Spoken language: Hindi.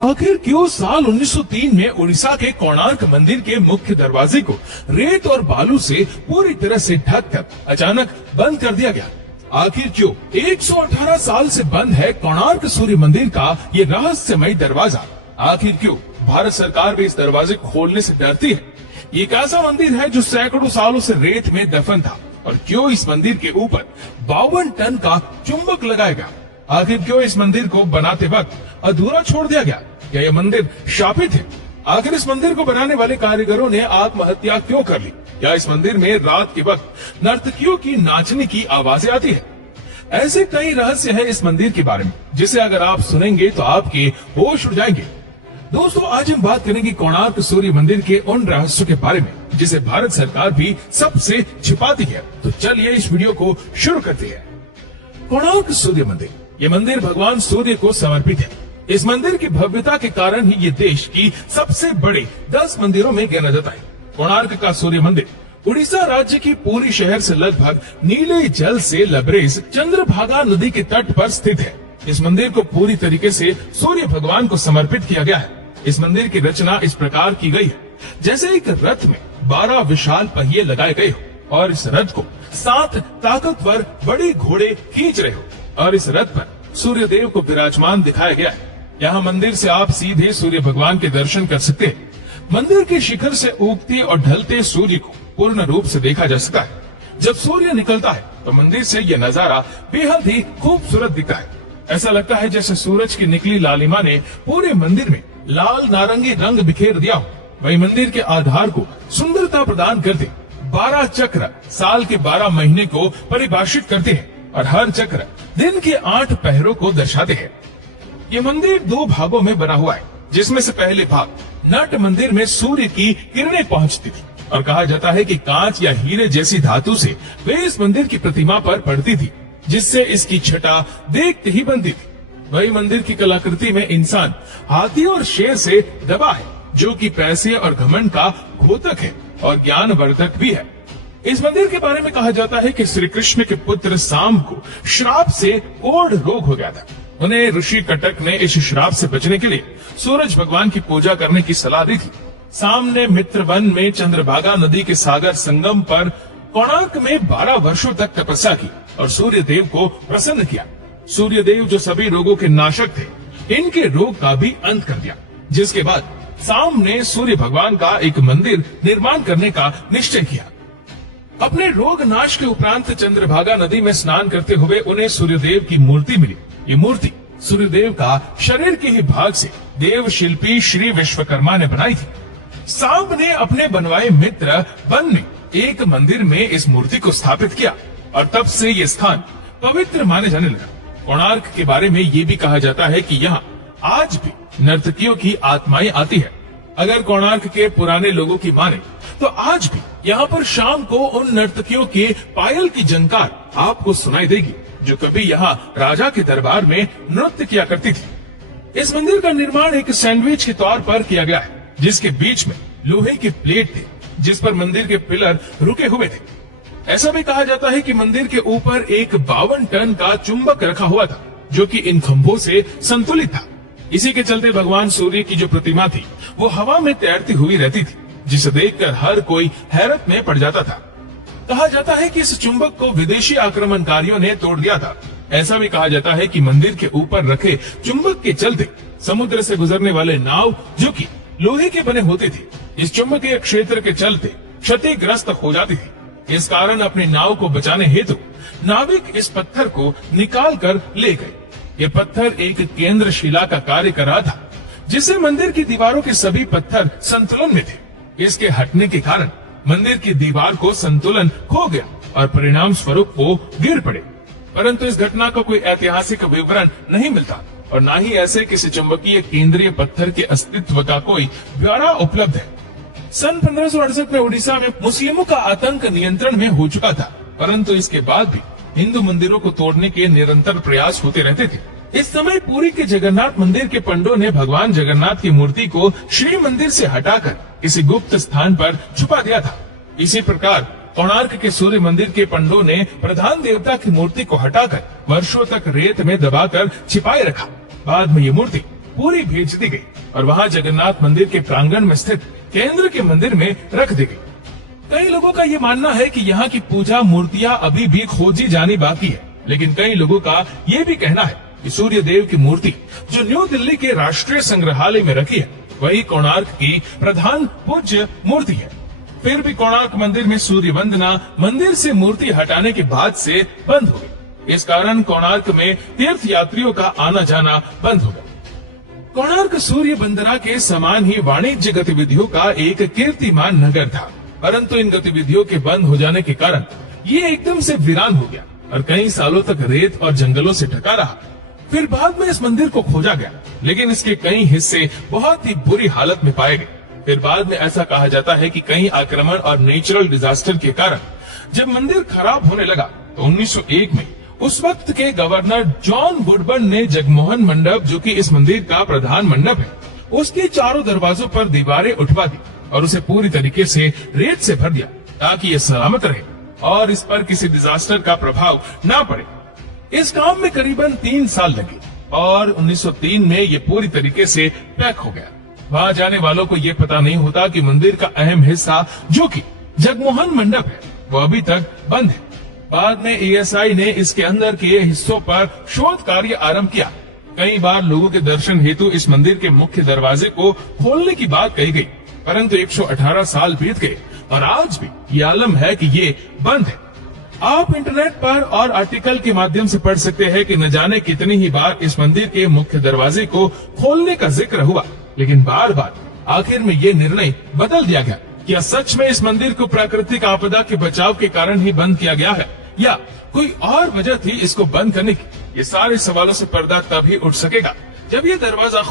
आखिर क्यों साल 1903 में उड़ीसा के कोणार्क मंदिर के मुख्य दरवाजे को रेत और बालू से पूरी तरह से ढककर अचानक बंद कर दिया गया? आखिर क्यों 118 साल से बंद है कोणार्क सूर्य मंदिर का ये रहस्यमय दरवाजा? आखिर क्यों भारत सरकार भी इस दरवाजे को खोलने से डरती है? ये एक ऐसा मंदिर है जो सैकड़ों सालों से रेत में दफन था, और क्यों इस मंदिर के ऊपर 52 टन का चुंबक लगाया गया? आखिर क्यों इस मंदिर को बनाते वक्त अधूरा छोड़ दिया गया? क्या यह मंदिर शापित है? आखिर इस मंदिर को बनाने वाले कारीगरों ने आत्महत्या क्यों कर ली? क्या इस मंदिर में रात के वक्त नर्तकियों की नाचने की आवाजें आती है? ऐसे कई रहस्य हैं इस मंदिर के बारे में, जिसे अगर आप सुनेंगे तो आपके होश उड़ जाएंगे। दोस्तों, आज हम बात करेंगे कोणार्क सूर्य मंदिर के उन रहस्यों के बारे में जिसे भारत सरकार भी सबसे छिपाती है। तो चलिए इस वीडियो को शुरू करते हैं। कोणार्क सूर्य मंदिर, ये मंदिर भगवान सूर्य को समर्पित है। इस मंदिर की भव्यता के कारण ही ये देश की सबसे बड़े 10 मंदिरों में गिना जाता है। कोणार्क का सूर्य मंदिर उड़ीसा राज्य की पूरी शहर से लगभग नीले जल से लबरेज चंद्रभागा नदी के तट पर स्थित है। इस मंदिर को पूरी तरीके से सूर्य भगवान को समर्पित किया गया है। इस मंदिर की रचना इस प्रकार की गई है जैसे एक रथ में 12 विशाल पहिए लगाए गए हो और इस रथ को 7 ताकतवर बड़े घोड़े खींच रहे हो, और इस रथ पर सूर्य देव को विराजमान दिखाया गया है। यहाँ मंदिर से आप सीधे सूर्य भगवान के दर्शन कर सकते हैं। मंदिर के शिखर से उगते और ढलते सूर्य को पूर्ण रूप से देखा जा सकता है। जब सूर्य निकलता है तो मंदिर से यह नजारा बेहद ही खूबसूरत दिखता है। ऐसा लगता है जैसे सूरज की निकली लालिमा ने पूरे मंदिर में लाल नारंगी रंग बिखेर दिया हो। वही मंदिर के आधार को सुंदरता प्रदान करते 12 चक्र साल के 12 महीने को परिभाषित करते हैं, और हर चक्र दिन के 8 पहरों को दर्शाते हैं। ये मंदिर 2 भागों में बना हुआ है, जिसमें से पहले भाग नट मंदिर में सूर्य की किरणें पहुंचती थी, और कहा जाता है कि कांच या हीरे जैसी धातु से वे इस मंदिर की प्रतिमा पर पड़ती थी, जिससे इसकी छटा देखते ही बनती थी। वही मंदिर की कलाकृति में इंसान हाथी और शेर से दबा है, जो कि पैसे और घमंड का घोतक है और ज्ञानवर्धक भी है। इस मंदिर के बारे में कहा जाता है कि श्री कृष्ण के पुत्र साम को श्राप से कोढ़ रोग हो गया था। उन्हें ऋषि कटक ने इस श्राप से बचने के लिए सूरज भगवान की पूजा करने की सलाह दी थी। साम ने मित्रवन में चंद्रभागा नदी के सागर संगम पर कोणार्क में 12 वर्षों तक तपस्या की और सूर्य देव को प्रसन्न किया। सूर्य देव जो सभी रोगों के नाशक थे, इनके रोग का भी अंत कर दिया, जिसके बाद साम ने सूर्य भगवान का एक मंदिर निर्माण करने का निश्चय किया। अपने रोग नाश के उपरांत चंद्रभागा नदी में स्नान करते हुए उन्हें सूर्यदेव की मूर्ति मिली। ये मूर्ति सूर्यदेव का शरीर के ही भाग से देव शिल्पी श्री विश्वकर्मा ने बनाई थी। सांब ने अपने बनवाए मित्र वन में एक मंदिर में इस मूर्ति को स्थापित किया, और तब से ये स्थान पवित्र माने जाने लगा। कोणार्क के बारे में ये भी कहा जाता है कि यहाँ आज भी नर्तकियों की आत्माएं आती है। अगर कोणार्क के पुराने लोगों की माने तो आज भी यहाँ पर शाम को उन नर्तकियों के पायल की झंकार आपको सुनाई देगी, जो कभी यहाँ राजा के दरबार में नृत्य किया करती थी। इस मंदिर का निर्माण एक सैंडविच के तौर पर किया गया है, जिसके बीच में लोहे के प्लेट थे, जिस पर मंदिर के पिलर रुके हुए थे। ऐसा भी कहा जाता है कि मंदिर के ऊपर एक 52 टन का चुंबक रखा हुआ था, जो कि इन खंभों से संतुलित था। इसी के चलते भगवान सूर्य की जो प्रतिमा थी वो हवा में तैरती हुई रहती थी, जिसे देखकर हर कोई हैरत में पड़ जाता था। कहा जाता है कि इस चुंबक को विदेशी आक्रमणकारियों ने तोड़ दिया था। ऐसा भी कहा जाता है कि मंदिर के ऊपर रखे चुंबक के चलते समुद्र से गुजरने वाले नाव, जो कि लोहे के बने होते थे, इस चुंबकीय क्षेत्र के चलते क्षतिग्रस्त हो जाती थी। इस कारण अपनी नाव को बचाने हेतु नाविक इस पत्थर को निकाल कर ले गए। ये पत्थर एक केंद्र शिला का कार्य कर रहा था, जिससे मंदिर की दीवारों के सभी पत्थर संतुलन में थे। इसके हटने के कारण मंदिर की दीवार को संतुलन खो गया और परिणाम स्वरूप वो गिर पड़े। परंतु इस घटना का कोई ऐतिहासिक विवरण नहीं मिलता, और न ही ऐसे किसी चुंबकीय केंद्रीय पत्थर के अस्तित्व का कोई ब्यौरा उपलब्ध है। सन 1568 में उड़ीसा में मुस्लिमों का आतंक नियंत्रण में हो चुका था, परंतु इसके बाद भी हिंदू मंदिरों को तोड़ने के निरंतर प्रयास होते रहते थे। इस समय पुरी के जगन्नाथ मंदिर के पंडों ने भगवान जगन्नाथ की मूर्ति को श्री मंदिर से हटाकर किसी गुप्त स्थान पर छुपा दिया था। इसी प्रकार कोणार्क के सूर्य मंदिर के पंडों ने प्रधान देवता की मूर्ति को हटाकर वर्षों तक रेत में दबाकर छिपाए रखा। बाद में ये मूर्ति पूरी भेज दी गई और वहां जगन्नाथ मंदिर के प्रांगण में स्थित केंद्र के मंदिर में रख दी गई। कई लोगों का ये मानना है कि यहाँ की पूजा मूर्तियां अभी भी खोजी जानी बाकी है, लेकिन कई लोगों का ये भी कहना है कि सूर्य देव की मूर्ति जो न्यू दिल्ली के राष्ट्रीय संग्रहालय में रखी है वही कोणार्क की प्रधान पूज्य मूर्ति है। फिर भी कोणार्क मंदिर में सूर्य वंदना मंदिर से मूर्ति हटाने के बाद से बंद हो गई। इस कारण कोणार्क में तीर्थ यात्रियों का आना जाना बंद हो गया। कोणार्क सूर्य वंदना के समान ही वाणिज्य गतिविधियों का एक कीर्तिमान नगर था, परंतु इन गतिविधियों के बंद हो जाने के कारण ये एकदम से वीरान हो गया और कई सालों तक रेत और जंगलों से ढका रहा। फिर बाद में इस मंदिर को खोजा गया, लेकिन इसके कई हिस्से बहुत ही बुरी हालत में पाए गए। फिर बाद में ऐसा कहा जाता है कि कई आक्रमण और नेचुरल डिजास्टर के कारण जब मंदिर खराब होने लगा तो 1901 में उस वक्त के गवर्नर जॉन वुडबर्न ने जगमोहन मंडप, जो कि इस मंदिर का प्रधान मंडप है, उसके चारों दरवाजों पर दीवारें उठवा दी और उसे पूरी तरीके से रेत से भर दिया ताकि ये सलामत रहे और इस पर किसी डिजास्टर का प्रभाव न पड़े। इस काम में करीबन 3 साल लगे और 1903 में ये पूरी तरीके से पैक हो गया। वहां जाने वालों को ये पता नहीं होता कि मंदिर का अहम हिस्सा, जो कि जगमोहन मंडप है, वो अभी तक बंद है। बाद में ASI ने इसके अंदर के हिस्सों पर शोध कार्य आरंभ किया। कई बार लोगों के दर्शन हेतु इस मंदिर के मुख्य दरवाजे को खोलने की बात कही गई, परंतु 118 साल बीत गए और आज भी ये आलम है कि ये बंद है। आप इंटरनेट पर और आर्टिकल के माध्यम से पढ़ सकते हैं कि न जाने कितनी ही बार इस मंदिर के मुख्य दरवाजे को खोलने का जिक्र हुआ, लेकिन बार बार आखिर में ये निर्णय बदल दिया गया। क्या सच में इस मंदिर को प्राकृतिक आपदा के बचाव के कारण ही बंद किया गया है या कोई और वजह थी इसको बंद करने की? ये सारे सवालों से पर्दा तभी उठ सकेगा जब ये दरवाजा